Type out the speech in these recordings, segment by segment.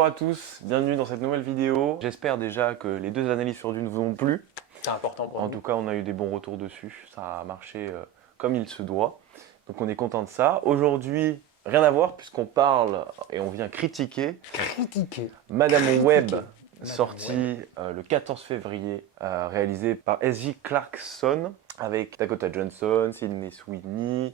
Bonjour à tous, bienvenue dans cette nouvelle vidéo. J'espère déjà que les deux analyses sur Dune vous ont plu. C'est important pour nous. En tout cas, on a eu des bons retours dessus, ça a marché comme il se doit. Donc on est content de ça. Aujourd'hui, rien à voir puisqu'on parle et on vient critiquer Madame Web, sorti le 14 février, réalisé par S.J. Clarkson, avec Dakota Johnson, Sydney Sweeney,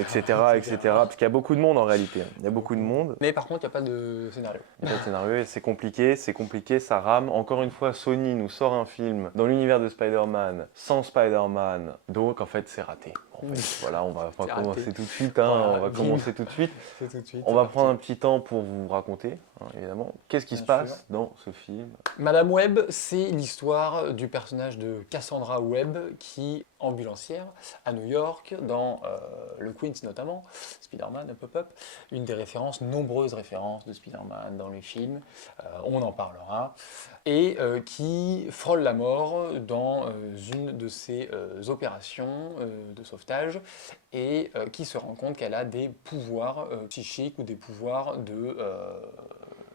etc. Parce qu'il y a beaucoup de monde en réalité. Il y a beaucoup de monde. Mais par contre, il n'y a pas de scénario. Il y a pas de scénario et c'est compliqué, ça rame. Encore une fois, Sony nous sort un film dans l'univers de Spider-Man, sans Spider-Man. Donc en fait, c'est raté. En fait, voilà, on va pas commencer tout de suite. On va commencer tout de suite. On va prendre un petit temps pour vous raconter, évidemment. Qu'est-ce qui se passe dans ce film? Madame Webb, c'est l'histoire du personnage de Cassandra Webb, qui ambulancière à New York, dans le Queens notamment, Spider-Man, un pop-up, une des références, nombreuses références de Spider-Man dans les films, on en parlera, et qui frôle la mort dans une de ses opérations de sauvetage, et qui se rend compte qu'elle a des pouvoirs psychiques ou des pouvoirs de...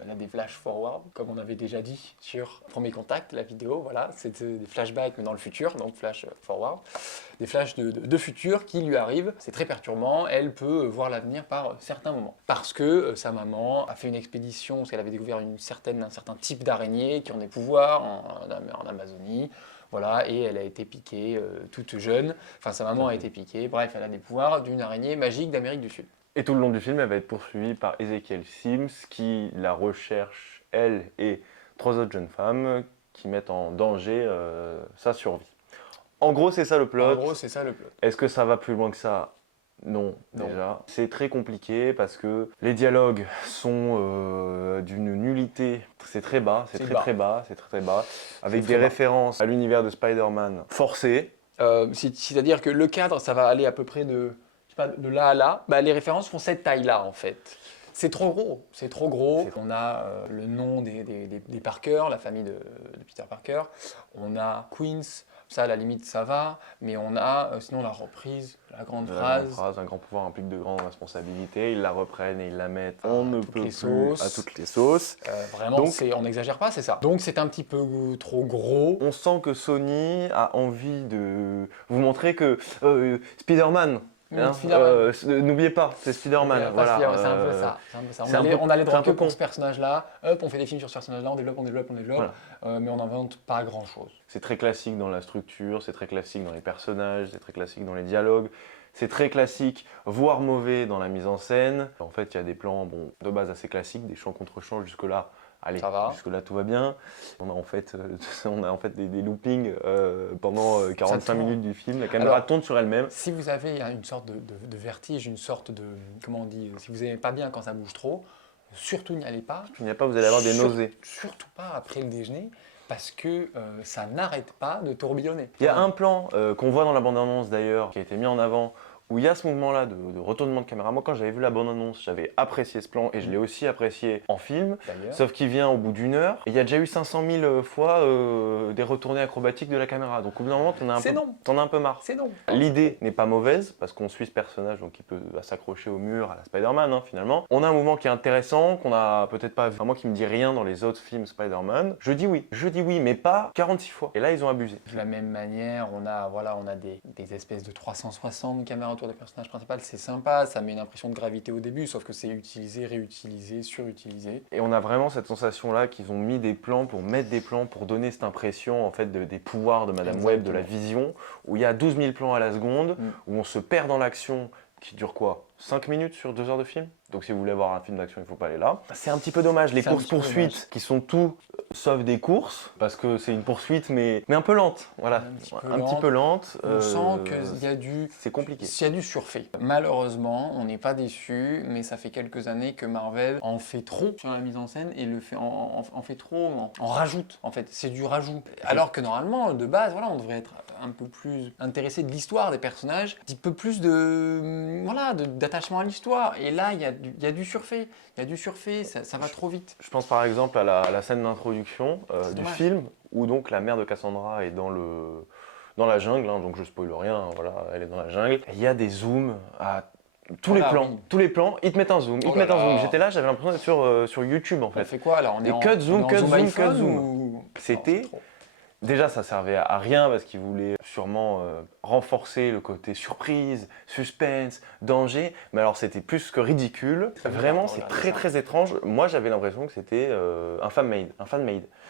elle a des flash forward, comme on avait déjà dit sur Premier Contact, la vidéo, voilà, c'est des flashbacks mais dans le futur, donc flash forward, des flashs de futur qui lui arrivent, c'est très perturbant, elle peut voir l'avenir par certains moments. Parce que sa maman a fait une expédition, parce qu'elle avait découvert un certain type d'araignée qui ont des pouvoirs en Amazonie, voilà, et elle a été piquée toute jeune, enfin sa maman a été piquée, bref, elle a des pouvoirs d'une araignée magique d'Amérique du Sud. Et tout le long du film, elle va être poursuivie par Ezekiel Sims qui la recherche, elle et trois autres jeunes femmes qui mettent en danger sa survie. En gros, c'est ça le plot. En gros, c'est ça le plot. Est-ce que ça va plus loin que ça? Non, déjà. C'est très compliqué parce que les dialogues sont d'une nullité. C'est très bas, c'est très bas, avec des références à l'univers de Spider-Man forcées. C'est-à-dire que le cadre, ça va aller à peu près de là à là. Bah, les références font cette taille-là, en fait. C'est trop gros, c'est trop gros. On a le nom des Parker, la famille de Peter Parker. On a Queens, ça à la limite ça va, mais on a sinon la reprise, la grande phrase. Un grand pouvoir implique de grandes responsabilités. Ils la reprennent et ils la mettent on ne peut plus à toutes les sauces. Vraiment, donc, on n'exagère pas, c'est ça. Donc c'est un petit peu trop gros. On sent que Sony a envie de vous montrer que Spider-Man, n'oubliez pas, c'est Spider-Man. Voilà, c'est un peu ça. On a les droits que pour ce personnage-là. Hop, on fait des films sur ce personnage-là, on développe. Voilà. Mais on n'invente pas grand-chose. C'est très classique dans la structure, c'est très classique dans les personnages, c'est très classique dans les dialogues. C'est très classique, voire mauvais dans la mise en scène. En fait, il y a des plans de base assez classiques, des champs contre champs jusque-là. Allez, jusque-là tout va bien. On a en fait des loopings pendant 45 minutes du film. La caméra tourne sur elle-même. Si vous avez une sorte de vertige, une sorte de... Comment on dit? Si vous n'aimez pas bien quand ça bouge trop, surtout n'y allez pas. Surtout n'y allez pas, vous allez avoir des nausées. Surtout pas après le déjeuner, parce que ça n'arrête pas de tourbillonner. Il y a un plan qu'on voit dans la bande-annonce d'ailleurs, qui a été mis en avant, où il y a ce mouvement-là de retournement de caméra. Moi, quand j'avais vu la bande-annonce, j'avais apprécié ce plan et je l'ai aussi apprécié en film, sauf qu'il vient au bout d'une heure. Et il y a déjà eu 500 000 fois des retournées acrobatiques de la caméra. Donc au bout d'un moment, t'en as un peu marre. C'est non. L'idée n'est pas mauvaise, parce qu'on suit ce personnage, donc il peut s'accrocher au mur à la Spider-Man, finalement. On a un mouvement qui est intéressant, qu'on a peut-être pas vu. Enfin, moi qui me dis rien dans les autres films Spider-Man, je dis oui, mais pas 46 fois. Et là, ils ont abusé. De la même manière, on a des espèces de 360 caméras autour des personnages principaux, c'est sympa, ça met une impression de gravité au début, sauf que c'est utilisé, réutilisé, surutilisé. Et on a vraiment cette sensation-là qu'ils ont mis des plans pour mettre des plans, pour donner cette impression en fait des pouvoirs de Madame Web, de la vision, où il y a 12 000 plans à la seconde, où on se perd dans l'action, qui dure quoi? 5 minutes sur 2 heures de film? Donc si vous voulez voir un film d'action, il ne faut pas aller là. C'est un petit peu dommage, les courses-poursuites qui sont tout sauf des courses, parce que c'est une poursuite mais un peu lente, voilà, un petit peu lente. On sent qu'il y a c'est compliqué. Il y a du surfait. Malheureusement, on n'est pas déçu, mais ça fait quelques années que Marvel en fait trop sur la mise en scène et en fait trop, en rajoute en fait, c'est du rajout. Alors que normalement, de base, voilà, on devrait être un peu plus intéressé de l'histoire des personnages, un petit peu plus d'attachement à l'histoire. Et là, il y a du surfait, ça va trop vite. Je pense par exemple à la scène d'introduction du film, où donc la mère de Cassandra est dans la jungle, donc je spoil rien, voilà, elle est dans la jungle. Il y a des zooms à Tous Voilà, les plans, oui. tous les plans, ils te mettent un zoom, ils Oh te là mettent un zoom. là. J'étais là, j'avais l'impression d'être sur YouTube en On fait. fait quoi là? On est Et en, cut, zoom, on est en cut, zoom, iPhone cut, zoom. ou- C'était- Non, c'est trop. Déjà, ça servait à rien parce qu'ils voulaient sûrement renforcer le côté surprise, suspense, danger. Mais alors, c'était plus que ridicule. Très Vraiment, bizarre de c'est regarder très ça. très étrange. Moi, j'avais l'impression que c'était un fan-made.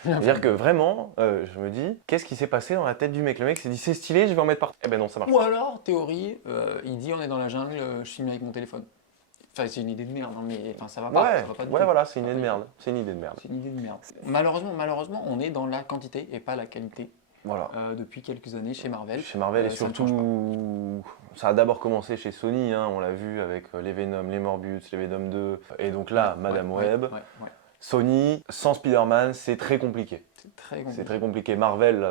C'est-à-dire que vraiment, je me dis, qu'est-ce qui s'est passé dans la tête du mec? Le mec s'est dit, c'est stylé, je vais en mettre partout. Eh ben non, ça marche Ou pas. alors, théorie, il dit on est dans la jungle, je filme avec mon téléphone. Enfin, c'est une idée de merde, hein, mais enfin, ça va pas. Ouais, Ça va pas du ouais, tout. voilà, c'est une Ça idée de va pas du merde. C'est une idée de merde. tout. C'est une idée de merde. Malheureusement, on est dans la quantité et pas la qualité Voilà. depuis quelques années chez Marvel. Chez Marvel et ça ne change surtout, ça a d'abord commencé chez Sony, hein, on l'a vu avec les Venom, les Morbius, les Venom 2, et donc là, Madame Ouais, Web. ouais. Sony, sans Spider-Man, c'est très compliqué. C'est très compliqué. C'est très compliqué. Marvel,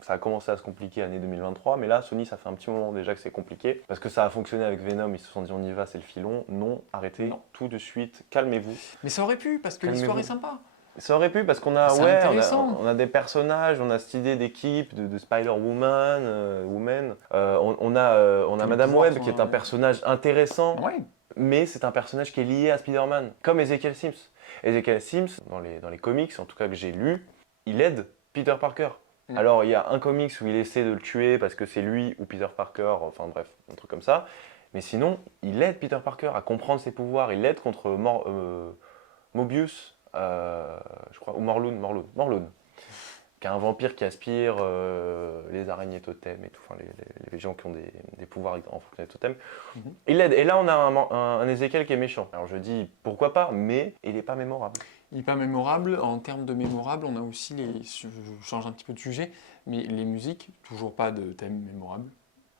ça a commencé à se compliquer l'année 2023, mais là, Sony, ça fait un petit moment déjà que c'est compliqué, parce que ça a fonctionné avec Venom, ils se sont dit on y va, c'est le filon. Non, arrêtez, Non. tout de suite, calmez-vous. Mais ça aurait pu, parce que l'histoire Calmez-vous. est sympa. Ça aurait pu parce qu'on a, C'est ouais, intéressant. on a des personnages, on a cette idée d'équipe de Spider-Woman, on a Les Madame pouvoirs Web sont, qui est un personnage intéressant, Ouais. mais c'est un personnage qui est lié à Spider-Man, comme Ezekiel Sims. Ezekiel Sims, dans les comics, en tout cas que j'ai lu, il aide Peter Parker. Mm. Alors il y a un comics où il essaie de le tuer parce que c'est lui ou Peter Parker, enfin bref, un truc comme ça. Mais sinon, il aide Peter Parker à comprendre ses pouvoirs, il l'aide contre Mobius, je crois, ou Morlun, qui est un vampire qui aspire les araignées totems et tout, enfin les gens qui ont des pouvoirs en fonction des totems. Mhm. Il l'aide. Et là, on a un Ezekiel qui est méchant. Alors je dis pourquoi pas, mais il n'est pas mémorable. Il n'est pas mémorable. En termes de mémorable, on a aussi les. Je change un petit peu de sujet, mais les musiques, toujours pas de thème mémorable.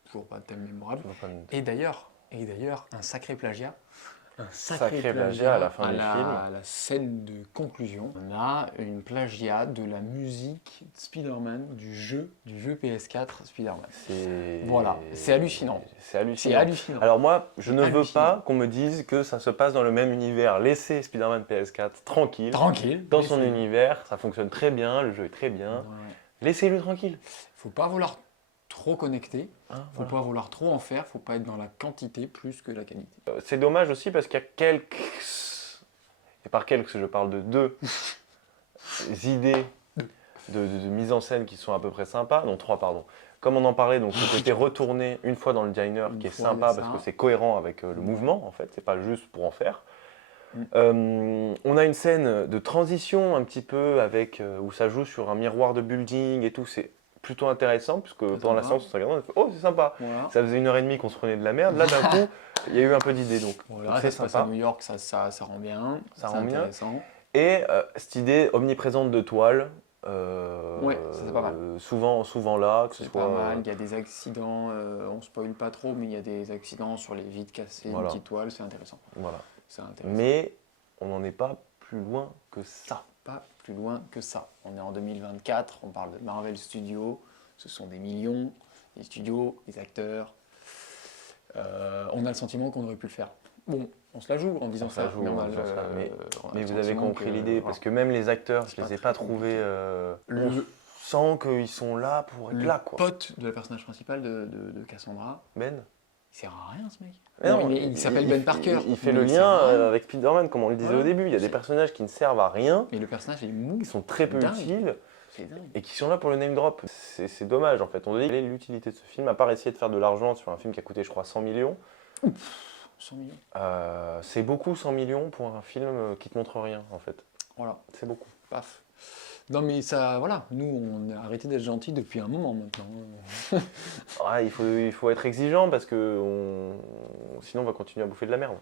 Toujours pas de thème mémorable. Et d'ailleurs, un sacré plagiat. Un Sacré plagiat à la fin du film. À la scène de conclusion, on a une plagiat de la musique Spider-Man du jeu PS4 Spider-Man. Voilà, c'est hallucinant. C'est hallucinant. C'est hallucinant. Alors moi, je ne veux hallucinant. pas qu'on me dise que ça se passe dans le même univers. Laissez Spider-Man PS4 tranquille. Tranquille. Dans son univers, ça fonctionne très bien, le jeu est très bien. Ouais. Laissez-le tranquille. Faut pas vouloir trop connecter, Hein, faut voilà. pas vouloir trop en faire, faut pas être dans la quantité plus que la qualité. C'est dommage aussi parce qu'il y a quelques, et par quelques je parle de deux idées de mise en scène qui sont à peu près sympas, non trois pardon. Comme on en parlait, donc le côté retourné une fois dans le diner Une qui est fois, sympa c'est parce ça. que c'est cohérent avec le mouvement en fait, c'est pas juste pour en faire. Mm. On a une scène de transition un petit peu avec où ça joue sur un miroir de building et tout, c'est plutôt intéressant puisque pendant la sympa. séance on s'est regardé, on a fait oh c'est sympa. Voilà. Ça faisait 1h30 qu'on se prenait de la merde, là d'un coup il y a eu un peu d'idées donc Voilà, c'est ça se passe sympa. à New York, ça rend bien, Ça c'est rend bien. intéressant. Et cette idée omniprésente de toile, Ouais, ça, c'est pas mal. souvent là, que ce C'est soit pas mal, il y a des accidents, on spoil pas trop, mais il y a des accidents sur les vitres cassées, Voilà. une petite toile, c'est intéressant. voilà. C'est intéressant. Mais on n'en est pas plus loin que ça. Pas plus loin que ça. On est en 2024, on parle de Marvel Studios, ce sont des millions, des studios, des acteurs. On a le sentiment qu'on aurait pu le faire. Bon, on se la joue en disant On se la ça, joue mais on en a disant le- ça, on a Mais le vous avez sentiment compris que, l'idée, voilà. parce que même les acteurs, C'est je les ai pas pas très trouvés. Le- On sent qu'ils sont là pour être Le là, quoi. pote de la personnage principal de Cassandra, Ben. il sert à rien ce mec. Mais Non, non, il s'appelle Ben Parker. Il fait mais le sert à lien rien. avec Spider-Man, comme on le disait Ouais. au début. Il y a des personnages qui ne servent à rien, Mais le personnage est mou, qui sont très peu Dingue. utiles. c'est dingue. Et qui sont là pour le name drop. C'est dommage en fait. On dit quelle est l'utilité de ce film, à part essayer de faire de l'argent sur un film qui a coûté je crois 100 millions. 100 millions. C'est beaucoup 100 millions pour un film qui te montre rien en fait. Voilà, C'est beaucoup. paf. Non mais ça, voilà, nous on a arrêté d'être gentils depuis un moment maintenant. Ouais, il faut être exigeant parce que sinon on va continuer à bouffer de la merde.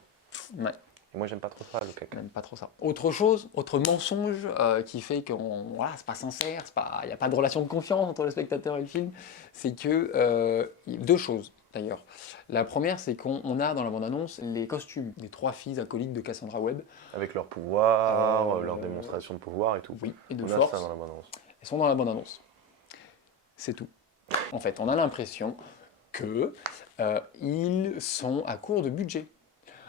Ouais. Et moi j'aime pas trop ça le caca. Même pas trop ça. Autre chose, autre mensonge qui fait voilà, c'est pas sincère, il n'y a pas de relation de confiance entre le spectateur et le film, c'est que deux choses d'ailleurs. La première, c'est qu'on a dans la bande-annonce les costumes des trois filles acolytes de Cassandra Webb. Avec leur pouvoir, leur Euh, démonstration de pouvoir et tout. Oui, et de On a force. ça dans la bande-annonce. Elles sont dans la bande-annonce. C'est tout. En fait, on a l'impression que ils sont à court de budget.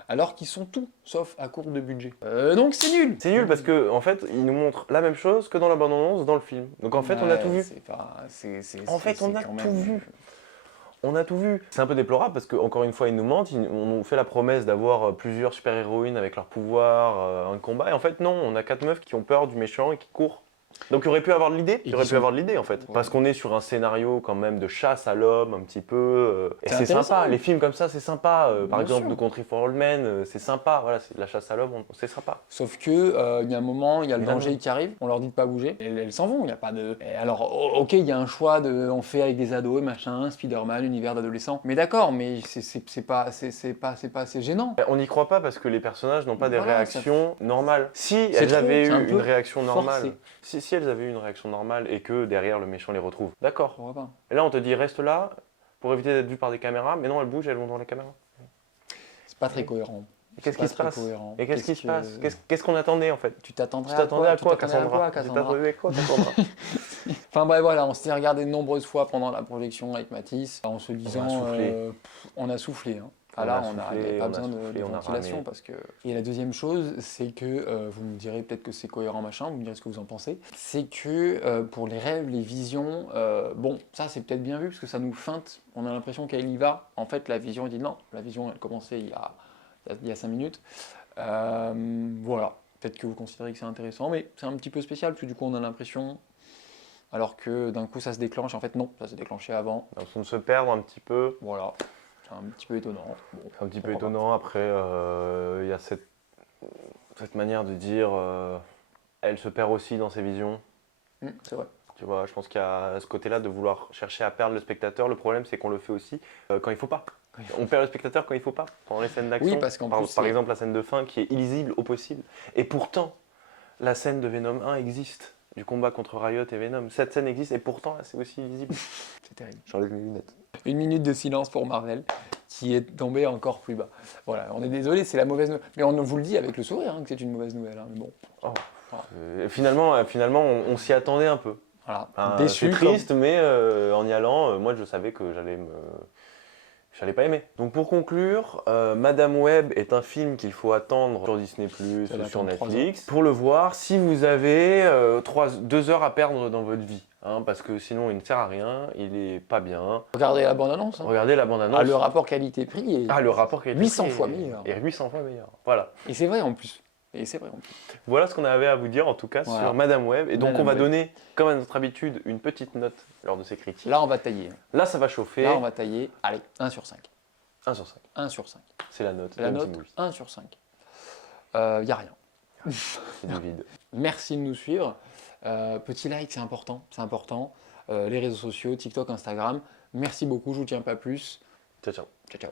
Alors qu'ils sont tout sauf à court de budget. Donc c'est nul. C'est nul parce que en fait ils nous montrent la même chose que dans la bande-annonce dans le film. Donc en fait on a Ouais, tout vu. c'est pas- c'est- En fait, on c'est a quand tout même- vu. On a tout vu. C'est un peu déplorable parce qu'encore une fois, ils nous mentent. On nous fait la promesse d'avoir plusieurs super-héroïnes avec leurs pouvoirs, un combat. Et en fait, non, on a 4 meufs qui ont peur du méchant et qui courent. Donc il aurait pu avoir de l'idée, il aurait pu avoir de l'idée en fait. Ouais. Parce qu'on est sur un scénario quand même de chasse à l'homme un petit peu. Et c'est intéressant. sympa, les films comme ça c'est sympa. Par Bien exemple, sûr. The Country for Old Men, c'est sympa. Voilà, c'est de la chasse à l'homme, c'est sympa. Sauf que il y a un moment, il y a le Mais là, danger non. qui arrive, on leur dit de pas bouger, et elles s'en vont, il n'y a pas de... Et alors, ok, il y a un choix, on fait avec des ados, machin, Spider-Man, univers d'adolescents, mais d'accord, mais c'est pas assez gênant. On n'y croit pas parce que les personnages n'ont pas des Voilà, réactions normales. Si C'est elles trop, avaient c'est un eu peu une réaction normale, forcé. si elles avaient eu une réaction normale et que derrière le méchant les retrouve, d'accord. Je comprends pas. Et là on te dit reste là pour éviter d'être vu par des caméras, mais non elles bougent, elles vont dans les caméras. C'est pas très cohérent. Qu'est-ce C'est qui pas se très passe cohérent. Et qu'est-ce qui se passe Qu'est-ce qu'on attendait en fait Tu t'attendrais Tu t'attendais à quoi, Tu t'attendais à quoi, Tu t'attendais à quoi, Cassandra Enfin bref, voilà, on s'est regardé de nombreuses fois pendant la projection avec Mathis, en se disant... soufflé. On a soufflé. Hein. On Là, a il n'y soufflé, a pas on a besoin soufflé, de on a ventilation. ramé. Parce que... Et la deuxième chose, c'est que, vous me direz peut-être que c'est cohérent, machin, vous me direz ce que vous en pensez, c'est que pour les rêves, les visions, bon, ça c'est peut-être bien vu, parce que ça nous feinte, on a l'impression qu'elle y va. En fait, la vision, elle dit non, la vision, elle commençait il y a 5 minutes. Voilà, peut-être que vous considérez que c'est intéressant, mais c'est un petit peu spécial, parce que du coup, on a l'impression... Alors que d'un coup ça se déclenche, en fait non, ça s'est déclenché avant. On se perdre un petit peu. Voilà, c'est un petit peu étonnant. Bon, C'est un petit peu pourquoi pas. étonnant. Après, il y a cette manière de dire elle se perd aussi dans ses visions. C'est vrai. Tu vois, je pense qu'il y a ce côté-là de vouloir chercher à perdre le spectateur. Le problème, c'est qu'on le fait aussi quand il faut pas. On perd le spectateur quand il faut pas. Pendant les scènes d'action, Oui, parce qu'en plus, par exemple la scène de fin qui est illisible au possible. Et pourtant, la scène de Venom 1 existe. Du combat contre Riot et Venom. Cette scène existe et pourtant, là, c'est aussi illisible. C'est terrible. J'enlève mes lunettes. Une minute de silence pour Marvel, qui est tombée encore plus bas. Voilà, on est désolé, c'est la mauvaise nouvelle. Mais on vous le dit avec le sourire hein, que c'est une mauvaise nouvelle. Hein, mais bon, Oh. Finalement, on s'y attendait un peu. voilà. Enfin, Déçu. c'est triste, mais en y allant, moi je savais que j'allais pas aimer. Donc pour conclure, Madame Web est un film qu'il faut attendre sur Disney+, Ça va sur attendre 3 Netflix, pour le voir si vous avez 2 heures à perdre dans votre vie. Hein, parce que sinon il ne sert à rien, il est pas bien. Regardez la bande-annonce. Hein. Regardez la bande-annonce. Ah, le rapport qualité-prix est... Le rapport qui est 800 fois meilleur. Et 800 fois meilleur. Voilà. Et c'est vrai en plus. Et c'est vrai en plus. Voilà ce qu'on avait à vous dire en tout cas Voilà. sur Madame Web. Et donc Madame on va Web. donner, comme à notre habitude, une petite note lors de ces critiques. Là, on va tailler. Là ça va chauffer. Là, on va tailler. Allez, 1 sur 5. 1 sur 5. 1 sur 5. C'est la note. La de note, Petit Movie. 1 sur 5. Y a rien. C'est du vide. Merci de nous suivre. Petit like, c'est important. C'est important. Les réseaux sociaux, TikTok, Instagram. Merci beaucoup, je vous tiens pas plus. Ciao, ciao. Ciao, ciao.